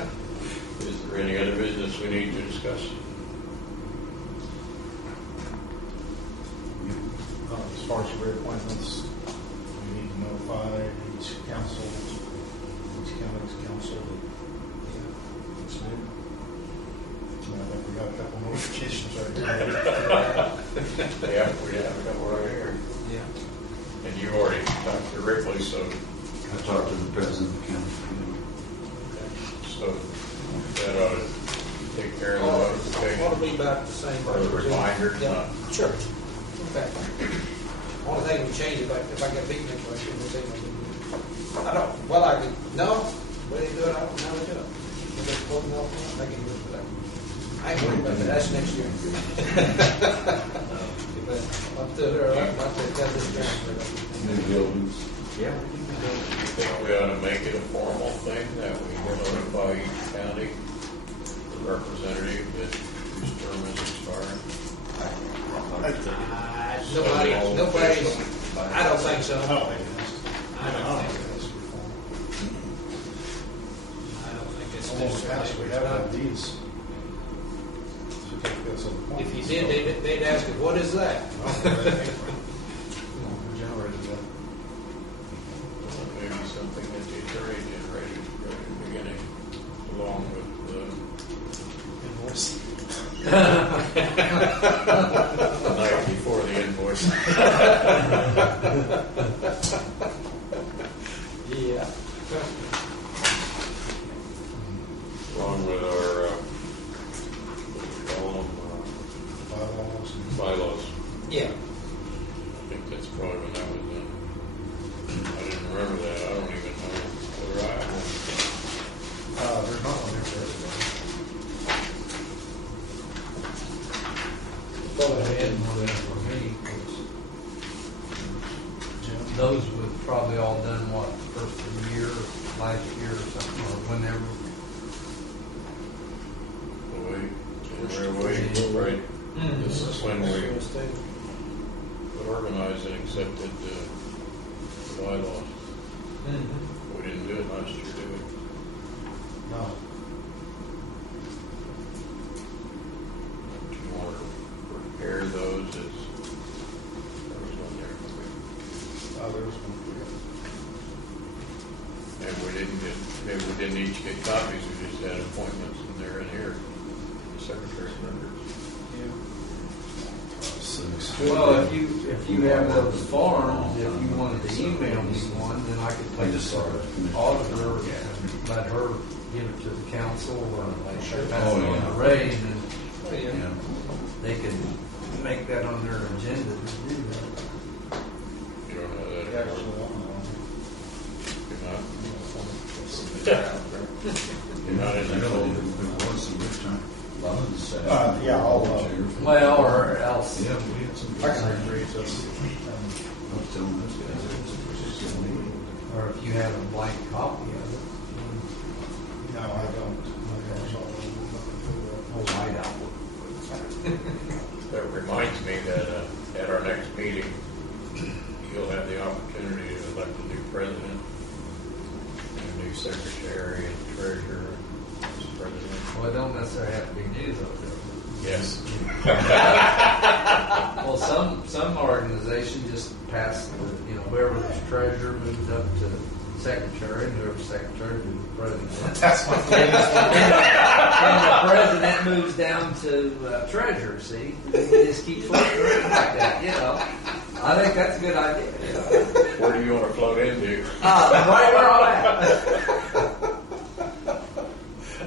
Is there any other business we need to discuss? As far as reappointments, we need to notify each council, each county's council that it's new. I think we got a couple notifications right here. Yeah, we have a couple right here. Yeah. And you already talked to Ripley, so. I talked to the president of the county. So that ought to take care of the notification. Ought to be about the same. Or the reminder. Yeah, sure. Okay. Only thing we change if I get a big information, I don't, well, I can, no, but they do it, I don't know how to do it. If they're quoting off, I can do it for that. I ain't worried about that, that's next year. But up to her, I'll have to tell this guy. New buildings. Yeah. You think we ought to make it a formal thing that we notify each county, the representative that whose term is expiring? Nobody, I don't think so. I don't think it is. I don't think it's Almost past, we have had these certificates of appointment. If you did, they'd ask you, what is that? We generated that. Maybe something that the attorney generated right at the beginning, along with the Invoice. the night before the invoice. Yeah. Along with our bylaws. Yeah. I think that's probably when that was done. I didn't remember that. I don't even know whether I have one. There's not one there for everybody. Well, I had more than for me. Those were probably all done, what, first of the year, last year or something, or whenever. Right. Mm-hmm. This is when we organized and accepted the bylaws. Mm-hmm. We didn't do it last year, did we? No. Do you want to prepare those as there was one there? There's one And we didn't each get copies, we just had appointments and they're in here. The secretary members. Well, if you have those forms, if you wanted to email me one, then I could take just the saw it. auditor and let her give it to the council, or pass it Oh, on yeah. to Ray, and then Yeah. they could make that on their agenda to do that. You don't know that. we actually want You're not? one. You're not in the folder. There was some this time. Yeah, I'll, Well, or else. Yeah, we had some. I can read this. I was telling those guys. Or if you have a blank copy of it. No, I don't. Hold white out. That reminds me that at our next meeting, you'll have the opportunity to elect a new president, and a new secretary, and treasurer, and vice president. Well, it don't necessarily have to be new, though. Yes. Well, some organization just pass the, whoever's treasurer moves up to secretary, and whoever's secretary moves to president. That's my favorite. And the president moves down to treasurer, see? It just keeps floating around like that, I think that's a good idea. Where do you want to float into? Right where I'm at.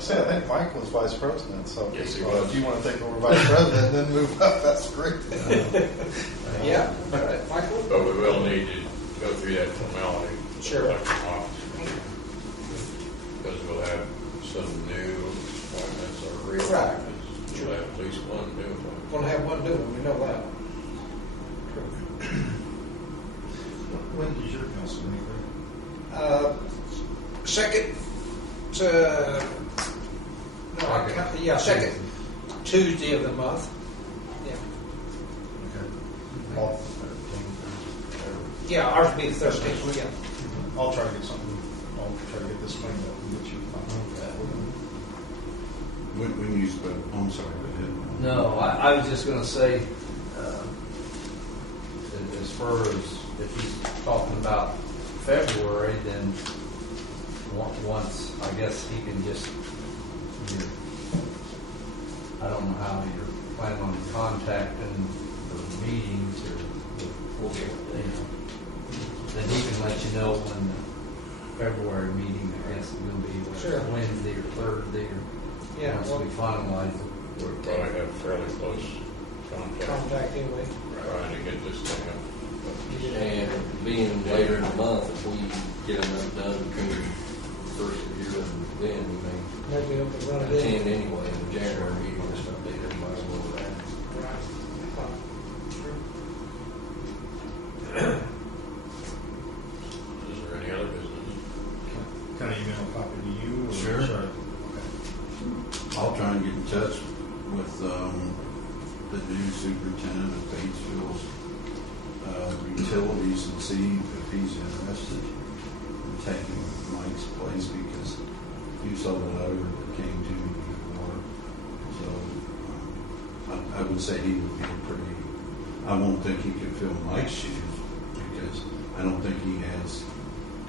See, I think Mike was vice president, so Yes, he was. if you want to take over vice president and then move up, that's great. Yeah. All right, Michael? But we will need to go through that formality. Sure. Election office. Because we'll have some new appointments or reappointments. We'll have at least one new appointment. Gonna have one new one, we know that. When does your council meet? Second second Tuesday of the month. Yeah. Okay. Yeah, ours will be the 13th. Yeah. I'll try to get something. I'll try to get this cleaned up and get you. use, but I'm sorry, go ahead. No, I was just gonna say, as far as if he's talking about February, then once, I guess he can just, I don't know how you're planning on contacting the meetings or, then he can let you know when the February meeting, I guess, is gonna be, Sure. Wednesday or Thursday, or Yeah, once well, we finalize it. We'll probably have fairly close contact, contact anyway. trying to get this thing up. And being later in the month, if we get enough done between the first of the year and then, we may Maybe we can run it in. attend anyway in the January meeting, just update everybody where we're at. Right. Is there any other business? Can I email a copy to you? Or Sure. sorry? Okay. I'll try and get in touch with the new superintendent of Batesville's utilities and see if he's interested in taking Mike's place, because you saw the letter that came to me before. So I would say he would be a pretty, I won't think he could fill Mike's shoes, because I don't think he has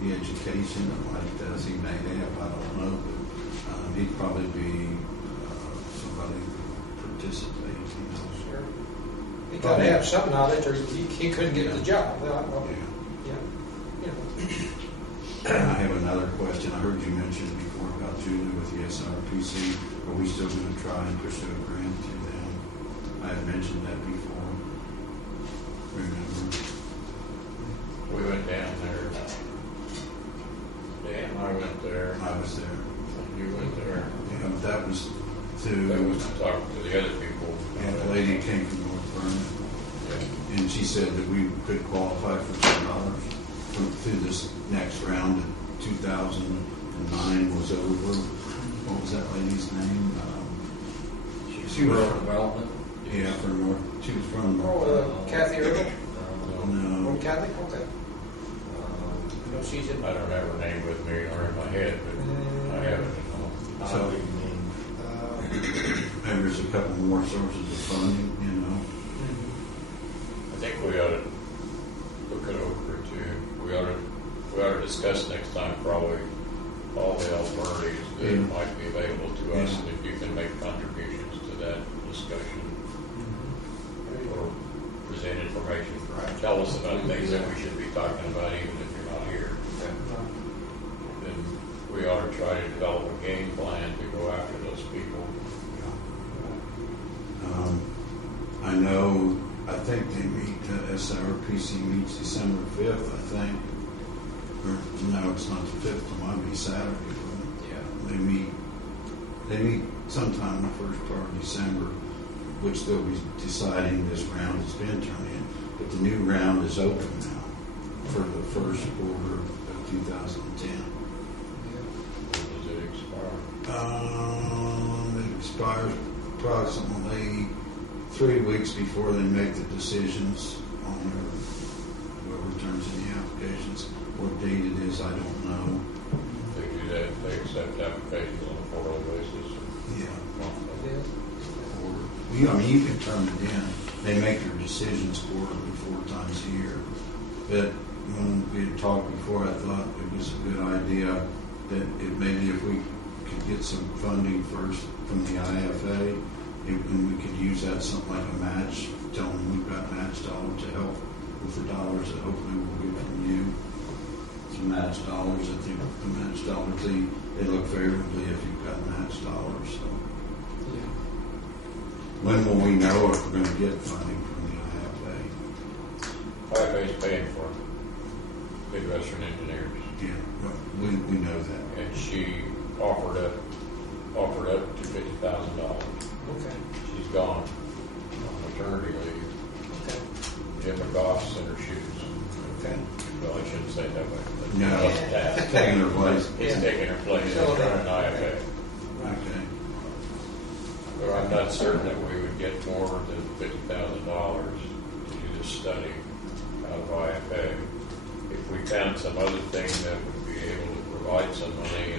the education that Mike does. He may have, I don't know, but he'd probably be somebody who participates, you know. Sure. He gotta have some knowledge, or he couldn't get the job. Well, Yeah. yeah, you know. I have another question. I heard you mention before about Julie with the SRPC. Are we still going to try and pursue a grant to them? I had mentioned that before. Remember? We went down there. Dan and I went there. I was there. You went there. Yeah, that was That was to, to talk to the other people. and the lady came from North Vernon, Yeah. and she said that we could qualify for some dollars through this next round. 2009 was over. What was that lady's name? She was Rural from, development. yeah, from North. She was from North. Oh, Kathy Earl? No. Oh, Kathy? Okay. No, she's in. I don't have her name with me or in my head, but I have it at home. So maybe there's a couple more sources of funding, you know. I think we ought to look it over too. We ought to discuss next time probably all the alternatives that Yeah. might be available to us, Yeah. and if you can make contributions to that discussion or present information. Tell us about things that we should be talking about even if you're not here. Then we ought to try to develop a game plan to go after those people. I know, I think they meet, SRPC meets December 5th, I think. Or, no, it's not the 5th, it might be Saturday. But they meet sometime in the first part of December, which they'll be deciding this round has been turned in. But the new round is open now for the first quarter of 2010. When does it expire? It expires approximately 3 weeks before they make the decisions on whoever turns in the applications. What date it is, I don't know. They do that, they accept applications on a quarterly basis. Yeah. Monthly. I mean, you can turn it in. They make their decisions quarterly 4 times a year. But when we had talked before, I thought it was a good idea that maybe if we could get some funding first from the IFA, and we could use that something like a match, tell them we've got match dollars to help with the dollars that hopefully we'll get from you. Some match dollars. I think the match dollars, they look favorably if you've got match dollars. So when will we know if we're going to get funding from the IFA? IFA's paying for it. Midwestern Engineers. Yeah, well, we know that. And she offered up to $50,000. Okay. She's gone on maternity leave. Okay. Jim McGoff's in her shoes. Okay. Well, I shouldn't say it that way. But No, taking her place. He's taking her place as So, running IFA. Okay. But I'm not certain that we would get more than $50,000 to do this study out of IFA. If we found some other thing that would be able to provide some money